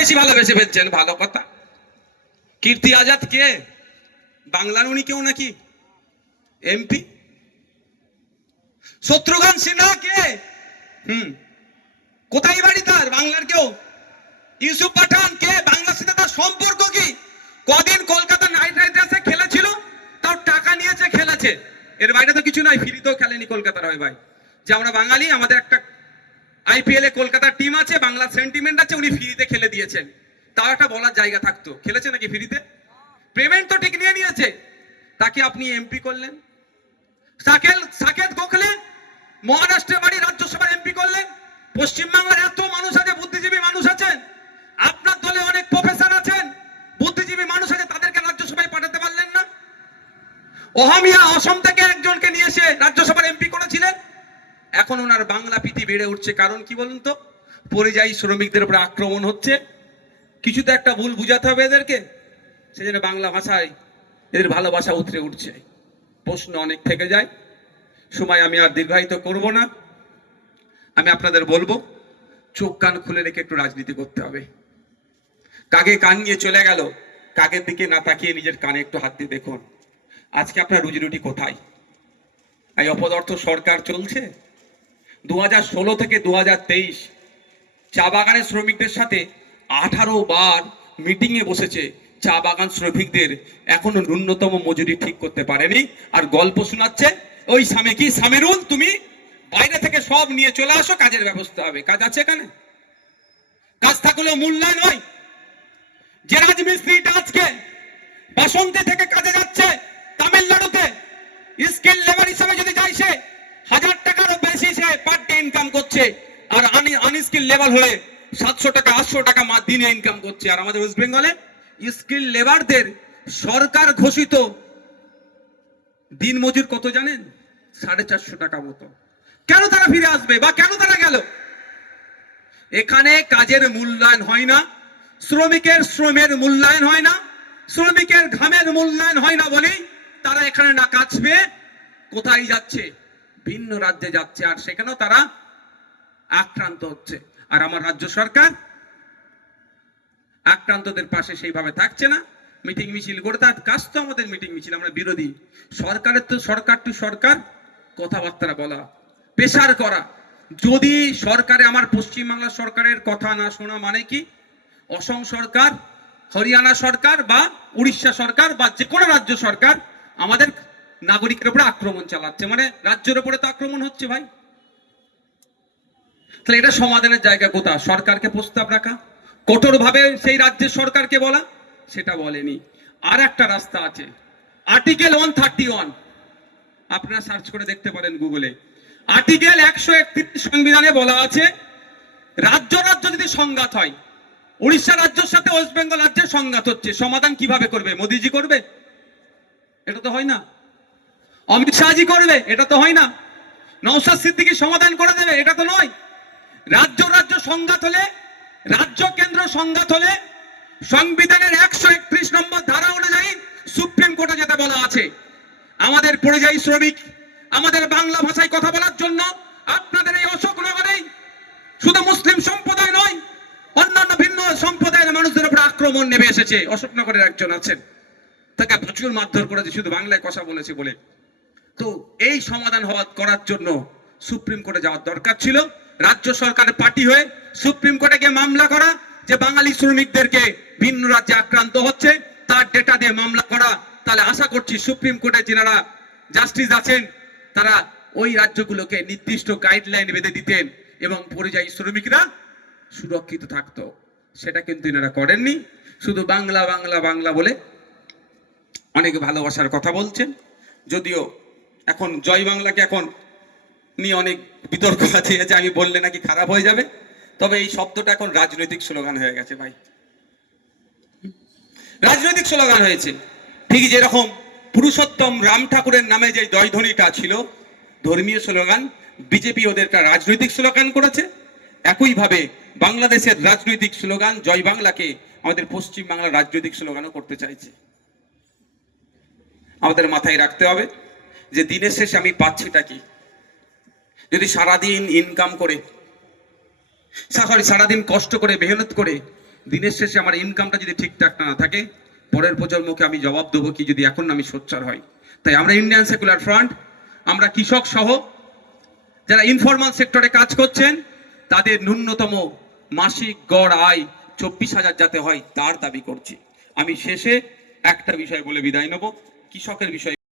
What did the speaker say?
বেশি ভালোবেসে ফেলছেন, ভালো কথা। কীর্তি আজাদ কে? বাংলার উনি কেউ নাকি এমপি? শত্রুঘ্ন সিনহা কে? কোথায় বাড়ি তার? বাংলার কেউ? ইউসুফ পাঠান কে? বাংলার সাথে তার সম্পর্ক কি? কদিন কলকাতা নাইট রাইডার্সে খেলেছিল, তাও টাকা নিয়েছে, খেলেছে, এর বাইরে তো কিছু নয়। ফ্রিতেও খেলেনি কলকাতার হয় ভাই, যে আমরা বাঙালি, আমাদের একটা আইপিএল এ কলকাতার টিম আছে, বাংলার সেন্টিমেন্ট আছে, উনি ফ্রিতে খেলে দিয়েছেন, তাও একটা বলার জায়গা থাকতো। খেলেছে নাকি ফ্রিতে? পেমেন্ট তো ঠিক নিয়ে নিয়েছে, তাকে আপনি এমপি করলেন। সাকেত গোখলে মহারাষ্ট্রে বাড়ি, রাজ্যসভার এমপি করলেন। পশ্চিমবাংলার এত মানুষ আছে, বুদ্ধিজীবী মানুষ আছেন, আপনার দলে অনেক প্রফেসর আছেন, বুদ্ধিজীবী মানুষ আছে, তাদেরকে রাজ্যসভায় পাঠাতে পারলেন না। অহমিয়া অসম থেকে একজনকে নিয়ে এসে রাজ্যসভার এমপি করেছিলেন। এখন ওনার বাংলা প্রীতি বেড়ে উঠছে, কারণ কি বলুন তো? পরিযায়ী শ্রমিকদের উপরে আক্রমণ হচ্ছে, কিছু তো একটা ভুল বুঝাতে হবে এদেরকে, সেজন্য বাংলা ভাষায় এদের ভালোবাসা উতরে উঠছে। প্রশ্ন অনেক থেকে যায়, সময় আমি আর দীর্ঘায়িত করব না। আমি আপনাদের বলবো, চোখ কান খুলে রেখে একটু রাজনীতি করতে হবে। কাকে কান নিয়ে চলে গেল, কাকের দিকে না তাকিয়ে নিজের কানে একটু হাত দিয়ে দেখুন, আজকে আপনার রুজি রুটি কোথায়? এই অপদার্থ সরকার চলছে। 2016 থেকে 2023 চা বাগানের শ্রমিকদের সাথে 18 বার মিটিং এ বসেছে। চা বাগান শ্রমিকদের এখনো ন্যূনতম মজুরি ঠিক করতে পারেনি, আর গল্প শোনাচ্ছে ওই কি সামিরুল, তুমি বাইরে থেকে সব নিয়ে চলে আসো, কাজের ব্যবস্থা হবে। কাজ আছে এখানে? কাজ থাকলেও মূল্যায়ন হয়। যে রাজমিস্ত্রিটা আজকে বাসন্তী থেকে কাজে যাচ্ছে তামিলনাড়ুতে, স্কিল লেবার হিসেবে যদি যায়, সে 1000 টাকারও বেশি সে পার ডে ইনকাম করছে, আর আনস্কিল লেবার হয়ে 700 টাকা 800 টাকা দিনে ইনকাম করছে। আর আমাদের ওয়েস্ট বেঙ্গলে স্কিল লেবারদের সরকার ঘোষিত দিন মজুর কত জানেন? 450 টাকা মতো। কেন তারা ফিরে আসবে, বা কেন তারা গেল? এখানে কাজের মূল্যায়ন হয় না, শ্রমিকের শ্রমের মূল্যায়ন হয় না, শ্রমিকের ঘামের মূল্যায়ন হয় না বলেই তারা এখানে না কাজ পেয়ে কোথায় যাচ্ছে? ভিন্ন রাজ্যে যাচ্ছে, আর সেখানেও তারা আক্রান্ত হচ্ছে। আর আমার রাজ্য সরকার আক্রান্তদের পাশে সেইভাবে থাকছে না, মিটিং মিছিল করে। তার কাজ তো আমাদের মিটিং মিছিল, আমরা বিরোধী। সরকারের তো সরকার টু সরকার কথাবার্তা বলা, প্রেসার করা। যদি সরকারে আমার পশ্চিমবাংলা সরকারের কথা না শোনা মানে কি, অসম সরকার, হরিয়ানা সরকার বা উড়িষ্যা সরকার বা যে কোনো রাজ্য সরকার আমাদের নাগরিকের উপরে আক্রমণ চালাচ্ছে, মানে রাজ্যের উপরে তো আক্রমণ হচ্ছে ভাই। তাহলে এটা সমাধানের জায়গা কোথায়? সরকারকে প্রস্তাব রাখা, কঠোরভাবে সেই রাজ্যের সরকারকে বলা, সেটা বলেনি। আর একটা রাস্তা আছে, আর্টিকেল 131, আপনারা সার্চ করে দেখতে পারেন গুগলে। আর্টিকেল 131 সংবিধানে বলা আছে, রাজ্য রাজ্য যদি সংঘাত হয়, উড়িষ্যা রাজ্যের সাথে ওয়েস্ট বেঙ্গল রাজ্যের সংঘাত হচ্ছে, সমাধান কিভাবে করবে? মোদিজি করবে? এটা তো হয় না। অমিত শাহজি করবে? এটা তো হয় না। নওশাদ সিদ্দিকী সমাধান করে দেবে? এটা তো নয়। রাজ্য রাজ্য সংঘাত হলে, রাজ্য কেন্দ্র সংঘাত হলে সংবিধানের 131 নম্বর ধারা অনুযায়ী সুপ্রিম কোর্টে যেতে বলা আছে। আমাদের পরিযায়ী শ্রমিক, আমাদের বাংলা ভাষায় কথা বলার জন্য আপনাদের এই অশোকনগরেই শুধু মুসলিম সম্প্রদায় নয়, অন্যান্য ভিন্ন সম্প্রদায়ের মানুষদের উপর আক্রমণ নেমে এসেছে। অশোকনগরের একজন আছেন, তাকে প্রচুর মারধর করেছে শুধু বাংলায় কথা বলেছে বলে। তো এই সমাধান করার জন্য সুপ্রিম কোর্টে যাওয়ার দরকার ছিল। রাজ্য সরকারের পার্টি হয়ে সুপ্রিম কোর্টে গিয়ে মামলা করা, যে বাঙালি শ্রমিকদেরকে ভিন্ন রাজ্যে আক্রান্ত হচ্ছে তার ডেটা দিয়ে মামলা করা। তাহলে আশা করছি সুপ্রিম কোর্টে যারা জাস্টিস আছেন তারা ওই রাজ্যগুলোকে নির্দিষ্ট গাইডলাইন বেঁধে দিতেন এবং পরিযায়ী শ্রমিকরা সুরক্ষিত থাকতো। সেটা কিন্তু এনারা করেননি, শুধু বাংলা বাংলা বাংলা বলে অনেক ভালোবাসার কথা বলছেন। যদিও এখন জয় বাংলাকে এখন নিয়ে অনেক বিতর্ক আছে, আমি বললে নাকি খারাপ হয়ে যাবে, তবে এই শব্দটা এখন রাজনৈতিক স্লোগান হয়ে গেছে ভাই, রাজনৈতিক স্লোগান হয়েছে। ঠিক যেরকম পুরুষোত্তম রাম ঠাকুরের নামে যে জয়ধ্বনিটা ছিল ধর্মীয় স্লোগান, বিজেপি ওদেরটা রাজনৈতিক স্লোগান করেছে। একইভাবে বাংলাদেশের রাজনৈতিক স্লোগান জয় বাংলাকে আমাদের পশ্চিম বাংলার রাজনৈতিক স্লোগানও করতে চাইছে। আমাদের মাথায় রাখতে হবে যে দিনের শেষে আমি পাচ্ছিটা কি। যদি সারাদিন ইনকাম করে, সারাদিন কষ্ট করে মেহনত করে দিনের শেষে আমার ইনকামটা যদি ঠিকঠাক না থাকে, পরের প্রজন্মকে আমি জবাব দেবো কি যদি এখন আমি সোচ্চার হই। তাই আমরা ইন্ডিয়ান সেকুলার ফ্রন্ট, আমরা কৃষক সহ যারা ইনফরমাল সেক্টরে কাজ করছেন তাদের ন্যূনতম মাসিক গড় আয় 24,000 যাতে হয় তার দাবি করছি। আমি শেষে একটা বিষয় বলে বিদায় নেব, কৃষকের বিষয়।